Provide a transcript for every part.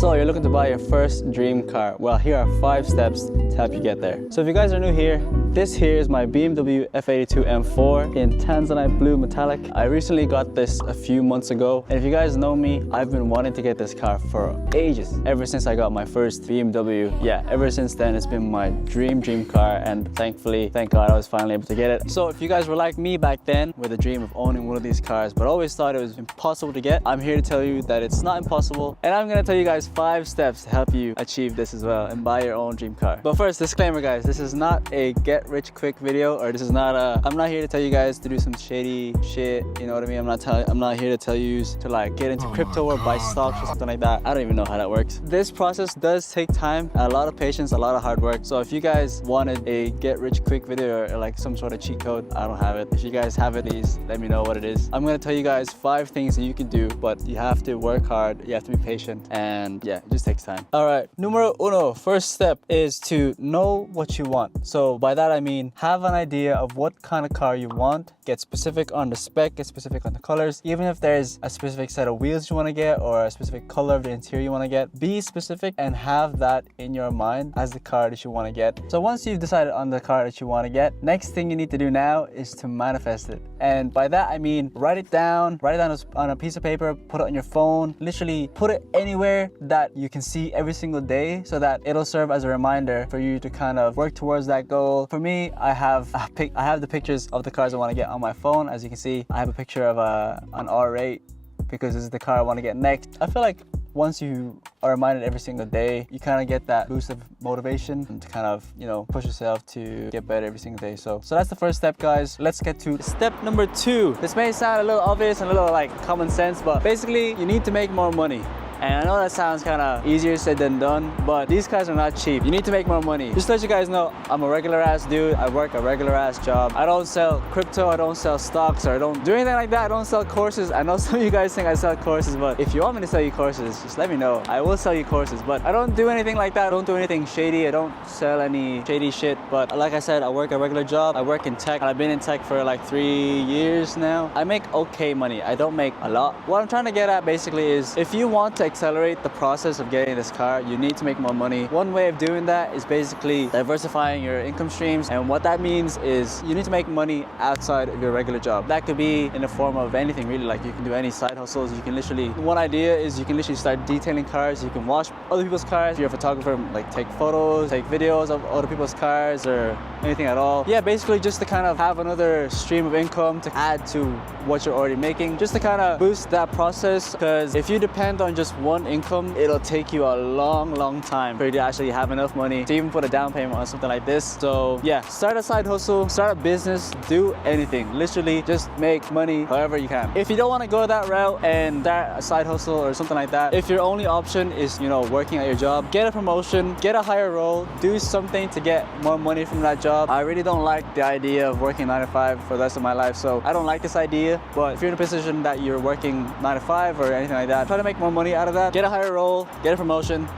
So you're looking to buy your first dream car. Well, here are 5 steps to help you get there. So if you guys are new here, this here is my BMW F82 M4 in tanzanite blue metallic. I recently got this a few months ago. And if you guys know me, I've been wanting to get this car for ages. Ever since I got my first BMW. Yeah, ever since then, it's been my dream car. And thankfully, thank God I was finally able to get it. So if you guys were like me back then with a dream of owning one of these cars, but always thought it was impossible to get, I'm here to tell you that it's not impossible. And I'm gonna tell you guys 5 steps to help you achieve this as well and buy your own dream car. But first, disclaimer guys, this is not a get rich quick video, or this is not I'm not here to tell you guys to do some shady shit, you know what I mean? I'm not here to tell you to like get into crypto or buy stocks or something like that. I don't even know how that works. This process does take time, a lot of patience, a lot of hard work. So if you guys wanted a get rich quick video or like some sort of cheat code, I don't have it. If you guys have it, please let me know what it is. I'm gonna tell you guys 5 things that you can do, but you have to work hard, you have to be patient, and yeah, it just takes time. All right, numero uno, first step is to know what you want. So by that I mean have an idea of what kind of car you want, get specific on the spec, get specific on the colors. Even if there's a specific set of wheels you want to get or a specific color of the interior you want to get, be specific and have that in your mind as the car that you want to get. So once you've decided on the car that you want to get, next thing you need to do now is to manifest it. And by that I mean write it down on a piece of paper, put it on your phone, literally put it anywhere that you can see every single day so that it'll serve as a reminder for you to kind of work towards that goal. For me, I have the pictures of the cars I want to get on my phone. As you can see, I have a picture of an R8 because this is the car I want to get next. I feel like once you are reminded every single day, you kind of get that boost of motivation to kind of, you know, push yourself to get better every single day. So that's the first step, guys. Let's get to step number 2. This may sound a little obvious and a little like common sense, but basically you need to make more money. And I know that sounds kind of easier said than done, but these cars are not cheap. You need to make more money. Just to let you guys know, I'm a regular ass dude. I work a regular ass job. I don't sell crypto, I don't sell stocks, or I don't do anything like that. I don't sell courses. I know some of you guys think I sell courses, but if you want me to sell you courses, just let me know. I will sell you courses, but I don't do anything like that. I don't do anything shady. I don't sell any shady shit. But like I said, I work a regular job. I work in tech, and I've been in tech for like 3 years now. I make okay money. I don't make a lot. What I'm trying to get at basically is if you want to accelerate the process of getting this car, you need to make more money. One way of doing that is basically diversifying your income streams, and what that means is you need to make money outside of your regular job. That could be in the form of anything really, like you can do any side hustles. You can literally, one idea is you can literally start detailing cars. You can wash other people's cars. If you're a photographer, like take photos, take videos of other people's cars or anything at all. Yeah, basically just to kind of have another stream of income to add to what you're already making, just to kind of boost that process. Because if you depend on just one income, it'll take you a long time for you to actually have enough money to even put a down payment on something like this. So yeah, start a side hustle, start a business, do anything. Literally just make money however you can. If you don't want to go that route and start a side hustle or something like that, if your only option is, you know, working at your job, get a promotion, get a higher role, do something to get more money from that job. I really don't like the idea of working 9 to 5 for the rest of my life, so I don't like this idea. But if you're in a position that you're working 9 to 5 or anything like that, try to make more money out of that. Get a higher role, get a promotion.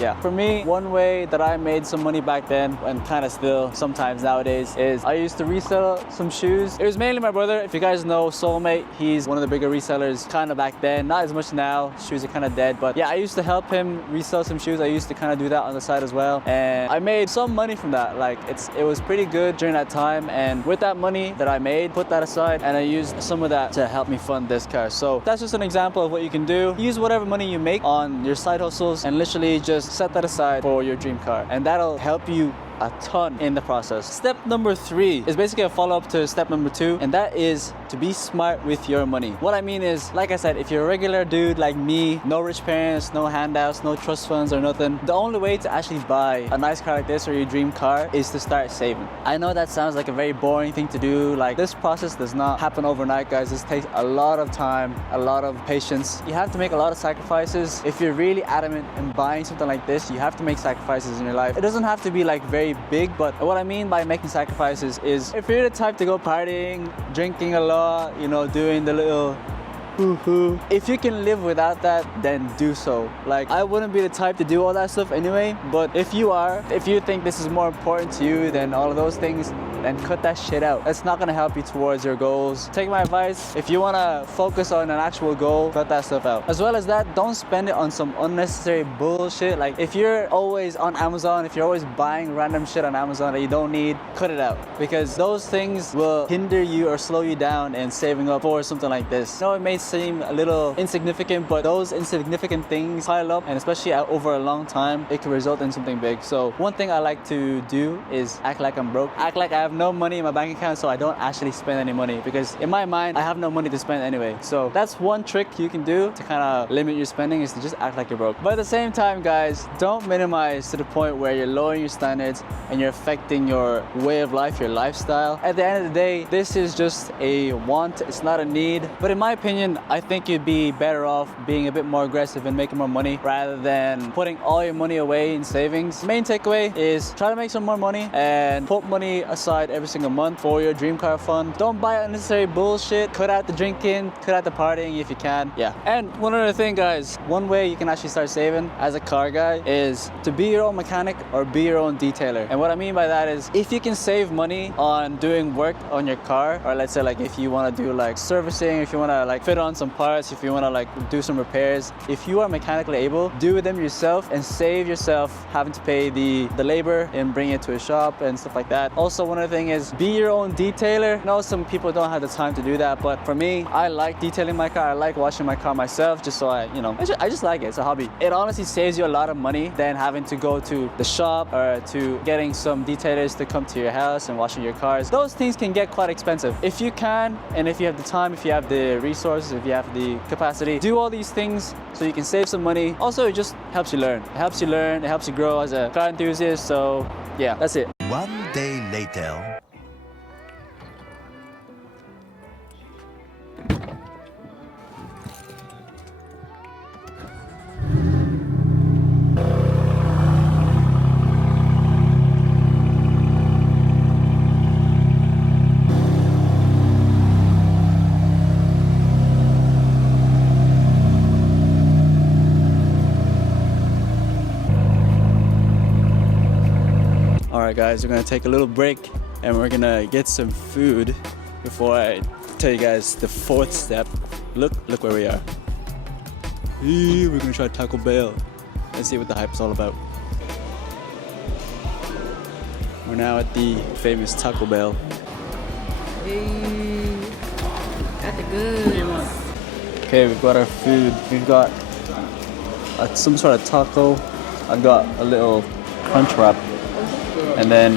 Yeah, for me, one way that I made some money back then, and kind of still sometimes nowadays, is I used to resell some shoes. It was mainly my brother. If you guys know Soulmate, he's one of the bigger resellers kind of back then. Not as much now, shoes are kind of dead, but yeah, I used to help him resell some shoes. I used to kind of do that on the side as well, and I made some money from that. Like it was pretty good during that time, and with that money that I made, put that aside, and I used some of that to help me fund this car. So that's just an example of what you can do. Use whatever money you make on your side hustles and literally just set that aside for your dream car, and that'll help you a ton in the process. Step number 3 is basically a follow-up to step number 2, and that is to be smart with your money. What I mean is, like I said, if you're a regular dude like me, no rich parents, no handouts, no trust funds or nothing, the only way to actually buy a nice car like this or your dream car is to start saving. I know that sounds like a very boring thing to do. Like, this process does not happen overnight, guys. This takes a lot of time, a lot of patience. You have to make a lot of sacrifices. If you're really adamant in buying something like this, you have to make sacrifices in your life. It doesn't have to be like very big, but what I mean by making sacrifices is if you're the type to go partying, drinking a lot, you know, doing the little hoo-hoo, if you can live without that, then do so. Like, I wouldn't be the type to do all that stuff anyway, but if you are, if you think this is more important to you than all of those things, and cut that shit out. That's not gonna help you towards your goals. Take my advice, if you wanna focus on an actual goal, cut that stuff out. As well as that, don't spend it on some unnecessary bullshit. Like if you're always on Amazon, if you're always buying random shit on Amazon that you don't need, cut it out. Because those things will hinder you or slow you down in saving up for something like this. I know it may seem a little insignificant, but those insignificant things pile up, and especially over a long time, it can result in something big. So one thing I like to do is act like I'm broke. Act like I have no money in my bank account so I don't actually spend any money, because in my mind, I have no money to spend anyway. So that's one trick you can do to kind of limit your spending, is to just act like you're broke. But at the same time, guys, don't minimize to the point where you're lowering your standards and you're affecting your way of life, your lifestyle. At the end of the day, this is just a want, it's not a need. But in my opinion, I think you'd be better off being a bit more aggressive and making more money rather than putting all your money away in savings. Main takeaway is try to make some more money and put money aside every single month for your dream car fund. Don't buy unnecessary bullshit. Cut out the drinking, cut out the partying if you can. Yeah. And one other thing, guys, one way you can actually start saving as a car guy is to be your own mechanic or be your own detailer. And what I mean by that is, if you can save money on doing work on your car, or let's say like if you want to do like servicing, if you want to like fit on some parts, if you want to like do some repairs, if you are mechanically able, do them yourself and save yourself having to pay the labor and bring it to a shop and stuff like that. Also, one other thing is be your own detailer. I know some people don't have the time to do that, but for me, I like detailing my car. I like washing my car myself, just so I just like it. It's a hobby. It honestly saves you a lot of money than having to go to the shop or to getting some detailers to come to your house and washing your cars. Those things can get quite expensive. If you can, and if you have the time, if you have the resources, if you have the capacity, do all these things so you can save some money. Also, it just helps you learn. It helps you learn, it helps you grow as a car enthusiast. So yeah, that's it. One day later. Alright guys, we're gonna take a little break and we're gonna get some food before I tell you guys the fourth step. Look where we are. We're gonna try Taco Bell and see what the hype is all about. We're now at the famous Taco Bell. Hey, got the goods. Okay, we've got our food. We've got some sort of taco. I got a little crunch wrap. And then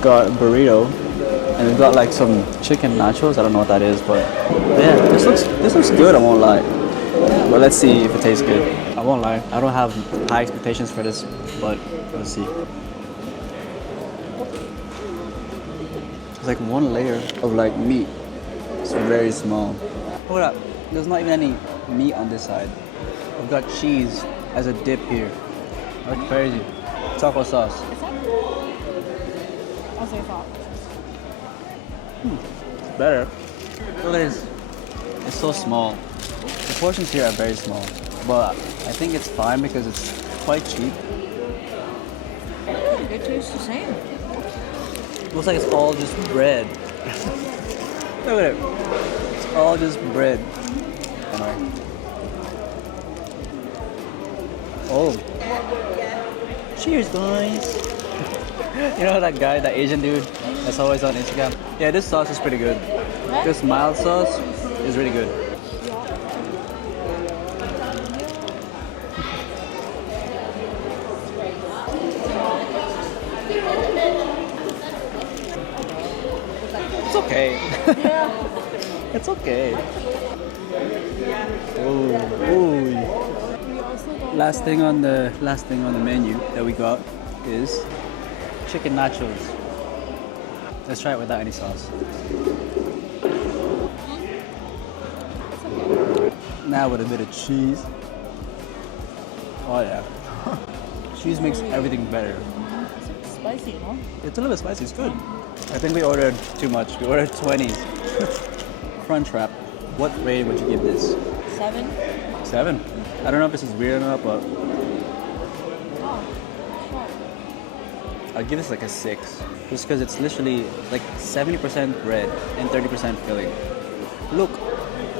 got a burrito, and we've got like some chicken nachos. I don't know what that is, but yeah, this looks good. I won't lie. But let's see if it tastes good. I won't lie. I don't have high expectations for this, but let's see. It's like one layer of like meat. It's very small. Hold up. There's not even any meat on this side. We've got cheese as a dip here. That's crazy. Taco sauce. It's better. Look at this. It's so small. The portions here are very small, but I think it's fine because it's quite cheap. It tastes the same. Looks like it's all just bread. Look at it. It's all just bread. Anyway. Oh. Cheers, guys. You know that guy, that Asian dude that's always on Instagram? Yeah, this sauce is pretty good. This mild sauce is really good. It's okay. It's okay. Ooh. Last thing on the menu that we got is chicken nachos. Let's try it without any sauce. Now with a bit of cheese. Oh yeah. Cheese makes everything better. It's spicy, no? It's a little bit spicy, it's good. I think we ordered too much. We ordered 20s. Crunch wrap. What rating would you give this? 7. 7? I don't know if this is weird or not, but I'll give this like a 6. Just because it's literally like 70% bread and 30% filling. Look,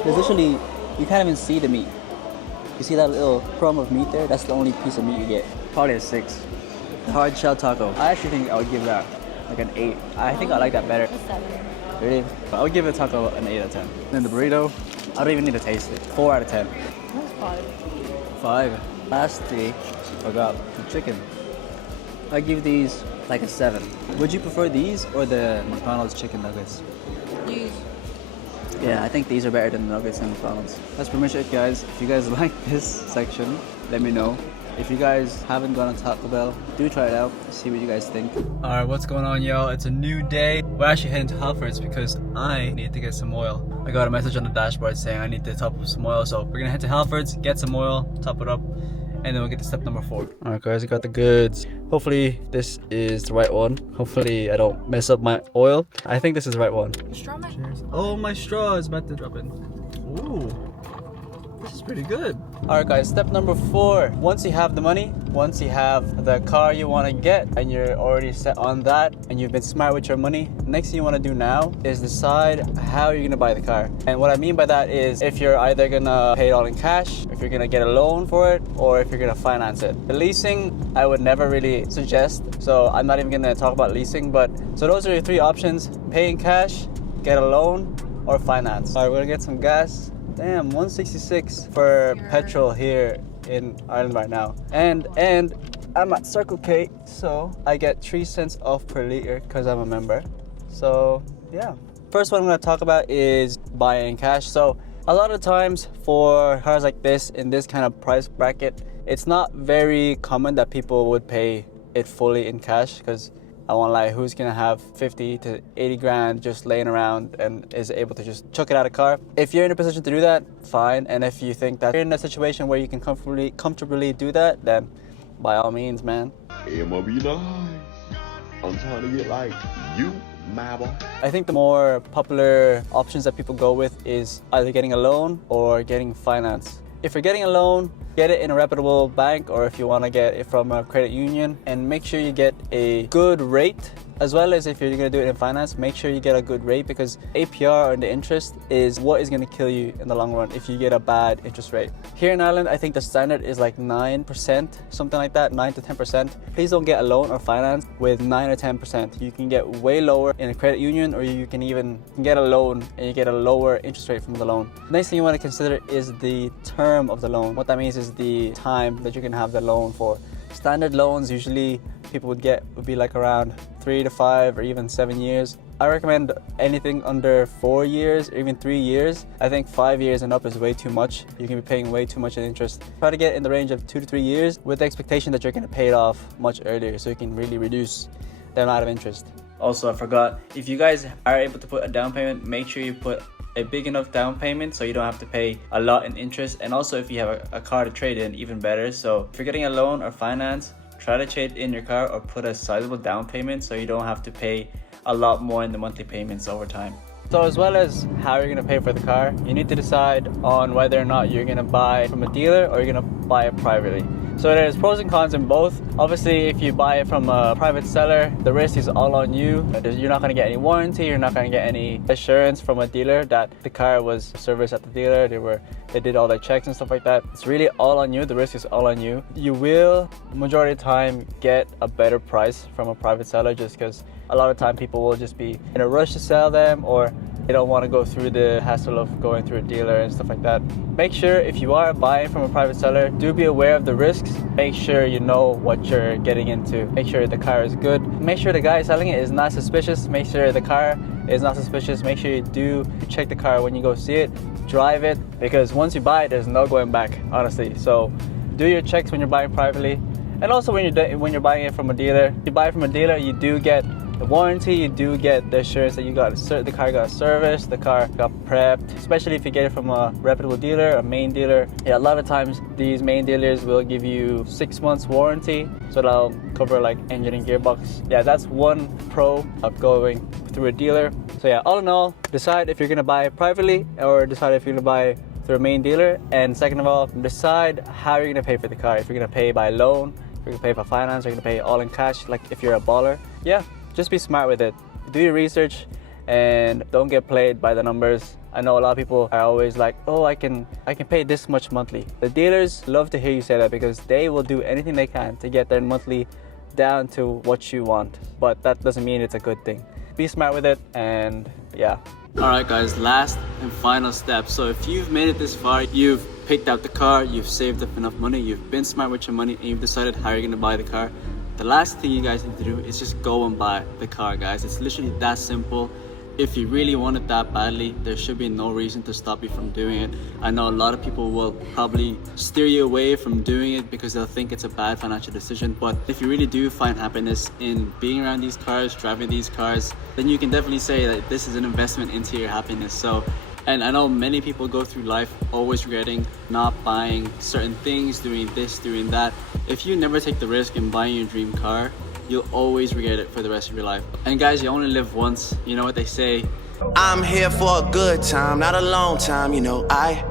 there's literally, you can't even see the meat. You see that little crumb of meat there? That's the only piece of meat you get. Probably a 6. The hard shell taco. I actually think I would give that like an 8. I think I like that better. A 7. Really? But I would give a taco an 8 out of 10. Then the burrito, I don't even need to taste it. 4 out of 10. That's 5. 5. Lastly, forgot the chicken. I give these like a 7. Would you prefer these or the McDonald's chicken nuggets? These. Yeah, I think these are better than the nuggets in McDonald's. That's pretty much it, guys. If you guys like this section, let me know. If you guys haven't gone to Taco Bell, do try it out. See what you guys think. Alright, what's going on, y'all? It's a new day. We're actually heading to Halfords because I need to get some oil. I got a message on the dashboard saying I need to top up some oil. So we're gonna head to Halfords, get some oil, top it up, and then we'll get to step number 4. Alright guys, I got the goods. Hopefully this is the right one. Hopefully I don't mess up my oil. I think this is the right one. Straw man? Cheers. Oh, my straw is about to drop in. Ooh, this is pretty good. Alright guys, step number 4. Once you have the money, once you have the car you want to get, and you're already set on that, and you've been smart with your money, next thing you want to do now is decide how you're going to buy the car. And what I mean by that is if you're either going to pay it all in cash, if you're going to get a loan for it, or if you're going to finance it. The leasing, I would never really suggest, so I'm not even going to talk about leasing, but so those are your 3 options: pay in cash, get a loan, or finance. Alright, we're going to get some gas. Damn, 166 for petrol here in Ireland right now. And I'm at Circle K, so I get 3 cents off per liter because I'm a member. So yeah. First one I'm going to talk about is buying cash. So a lot of times for cars like this in this kind of price bracket, it's not very common that people would pay it fully in cash, because I won't lie, who's gonna have 50 to 80 grand just laying around and is able to just chuck it out of car? If you're in a position to do that, fine. And if you think that you're in a situation where you can comfortably do that, then by all means, man. I'ma be nice. I'm trying to get like you, my boy. I think the more popular options that people go with is either getting a loan or getting finance. If you're getting a loan, get it in a reputable bank, or if you want to get it from a credit union, and make sure you get a good rate. As well as if you're going to do it in finance, make sure you get a good rate, because APR, or the interest, is what is going to kill you in the long run if you get a bad interest rate. Here in Ireland, I think the standard is like 9%, something like that, 9 to 10%. Please don't get a loan or finance with 9 or 10%. You can get way lower in a credit union, or you can even get a loan and you get a lower interest rate from the loan. Next thing you want to consider is the term of the loan. What that means is the time that you can have the loan for. Standard loans usually people would be like around 3 to 5 or even 7 years. I recommend anything under 4 years or even 3 years. I think 5 years and up is way too much. You can be paying way too much in interest. Try to get in the range of 2 to 3 years with the expectation that you're going to pay it off much earlier, so you can really reduce the amount of interest. Also, I forgot, if you guys are able to put a down payment, make sure you put a big enough down payment so you don't have to pay a lot in interest. And also, if you have a car to trade in, even better. So if you're getting a loan or finance, try to trade in your car or put a sizable down payment so you don't have to pay a lot more in the monthly payments over time. So as well as how you're going to pay for the car, you need to decide on whether or not you're going to buy from a dealer or you're going to buy it privately. So there's pros and cons in both. Obviously, if you buy it from a private seller, the risk is all on you. You're not going to get any warranty, you're not going to get any assurance from a dealer that the car was serviced at the dealer, they did all their checks and stuff like that. It's really all on you, the risk is all on you. You will, majority of the time, get a better price from a private seller, just because a lot of time people will just be in a rush to sell them, or they don't want to go through the hassle of going through a dealer and stuff like that. Make sure if you are buying from a private seller, do be aware of the risks. Make sure you know what you're getting into. Make sure the car is good. Make sure the guy selling it is not suspicious. Make sure the car is not suspicious. Make sure you do check the car when you go see it. Drive it, because once you buy it, there's no going back, honestly. So do your checks when you're buying privately. And also when you're buying it from a dealer. If you buy it from a dealer, you do get the warranty, you do get the assurance that the car got serviced, the car got prepped, especially if you get it from a reputable dealer, a main dealer. Yeah, a lot of times these main dealers will give you 6 months warranty, so that'll cover like engine and gearbox. Yeah, that's one pro of going through a dealer. So yeah, all in all, decide if you're gonna buy privately or decide if you're gonna buy through a main dealer. And second of all, decide how you're gonna pay for the car. If you're gonna pay by loan, you're gonna pay for finance, you're gonna pay all in cash, like if you're a baller. Yeah, just be smart with it. Do your research and don't get played by the numbers. I know a lot of people are always like, oh, I can pay this much monthly. The dealers love to hear you say that because they will do anything they can to get their monthly down to what you want. But that doesn't mean it's a good thing. Be smart with it, and yeah. Alright guys, last and final step. So if you've made it this far, you've picked out the car, you've saved up enough money, you've been smart with your money, and you've decided how you're gonna buy the car. The last thing you guys need to do is just go and buy the car, guys. It's literally that simple. If you really want it that badly, there should be no reason to stop you from doing it. I know a lot of people will probably steer you away from doing it because they'll think it's a bad financial decision. But if you really do find happiness in being around these cars, driving these cars, then you can definitely say that this is an investment into your happiness. So, and I know many people go through life always regretting not buying certain things, doing this, doing that. If you never take the risk in buying your dream car, you'll always regret it for the rest of your life. And guys, you only live once. You know what they say? I'm here for a good time, not a long time, you know. I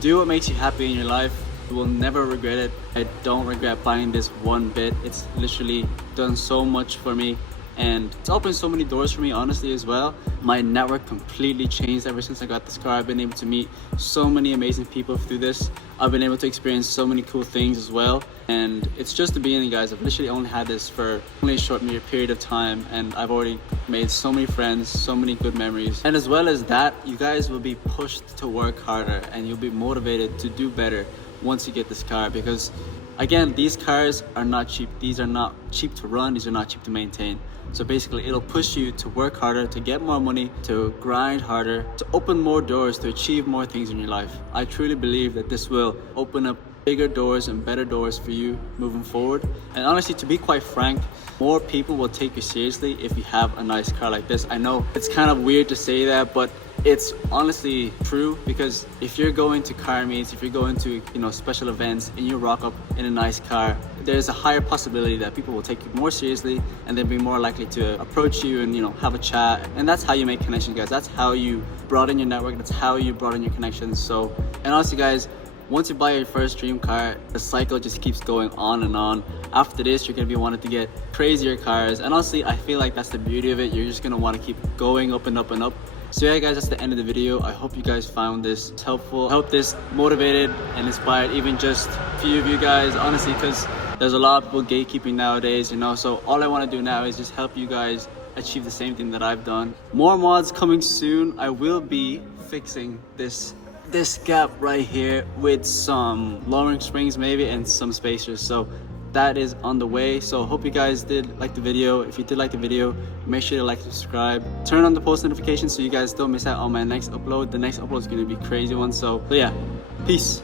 do what makes you happy in your life. You will never regret it. I don't regret buying this one bit. It's literally done so much for me, and it's opened so many doors for me, honestly, as well. My network completely changed ever since I got this car. I've been able to meet so many amazing people through this. I've been able to experience so many cool things as well, and it's just the beginning, guys. I've literally only had this for only a short period of time, and I've already made so many friends, so many good memories. And as well as that, you guys will be pushed to work harder, and you'll be motivated to do better once you get this car, because again, these cars are not cheap. These are not cheap to run, these are not cheap to maintain. So basically, it'll push you to work harder, to get more money, to grind harder, to open more doors, to achieve more things in your life. I truly believe that this will open up bigger doors and better doors for you moving forward. And honestly, to be quite frank, more people will take you seriously if you have a nice car like this. I know it's kind of weird to say that, but it's honestly true, because if you're going to car meets, if you're going to, you know, special events and you rock up in a nice car, there's a higher possibility that people will take you more seriously and they'll be more likely to approach you and, you know, have a chat. And that's how you make connections, guys. That's how you broaden your network. That's how you broaden your connections. So, and honestly, guys, once you buy your first dream car, the cycle just keeps going on and on. After this, you're gonna be wanting to get crazier cars. And honestly, I feel like that's the beauty of it. You're just gonna want to keep going up and up and up. So yeah, guys, that's the end of the video. I hope you guys found this helpful. I hope this motivated and inspired even just a few of you guys, honestly, because there's a lot of people gatekeeping nowadays, you know. So all I want to do now is just help you guys achieve the same thing that I've done. More mods coming soon. I will be fixing this gap right here with some lowering springs maybe and some spacers. So that is on the way. So hope you guys did like the video. If you did like the video, make sure to like and subscribe, turn on the post notifications so you guys don't miss out on my next upload. The next upload is going to be a crazy one. So yeah, peace.